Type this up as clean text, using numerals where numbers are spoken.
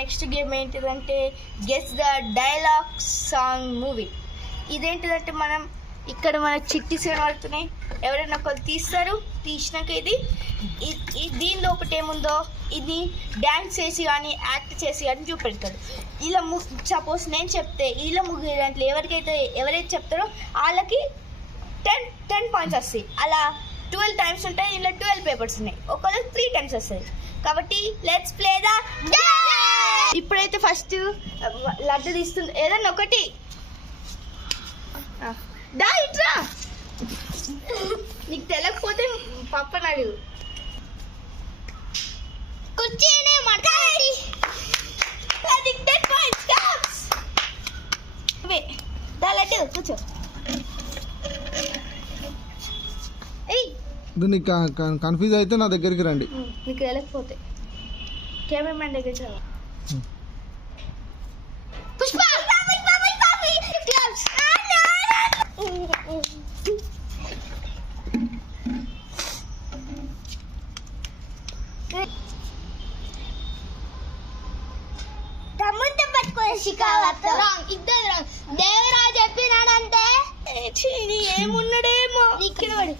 Next game ఏంటిదంటే guess the dialogue song movie. ఇదేంటిదంటే మనం ఇక్కడ మన చిట్టీస్ కనబడుతున్నాయి, ఎవరైనా ఒకరు తీస్తారు, తీసినాక ఇది దీని లోపల ఏముందో ఇది డ్యాన్స్ చేసి కానీ యాక్ట్ చేసి కానీ చూపెడతాడు. ఇలా సపోజ్ నేను చెప్తే ఇలా ముగ్గురు దాంట్లో ఎవరైతే చెప్తారో వాళ్ళకి 10 పాయింట్స్ వస్తాయి. అలా 12 టైమ్స్ ఉంటాయి, ఇలా 12 పేపర్స్ ఉన్నాయి, ఒకళ్ళకి 3 టైమ్స్ వస్తుంది. కాబట్టి లెట్స్ ప్లే ద గేమ్. ఇప్పుడైతే ఫస్ట్ లడ్డు తీస్తుంది, ఏదన్నా ఒకటి దా ఇట్రా. నీకు తెలియకపోతే పప్పని అడుగు. కూర్చొని మాట్లాడి దా లడ్డు కూర్చో. నీకు కన్ఫ్యూజ్ అయితే నా దగ్గరికి రండి. నీకు తెలియకపోతే కెమెరామెన్ దగ్గర చదవ. పుష్ప తమ్ముతో పట్టుకొని ఇద్దరు దేవరాజు చెప్పినాడంటే ఏమున్నాడేమో ఇక్కడ పడి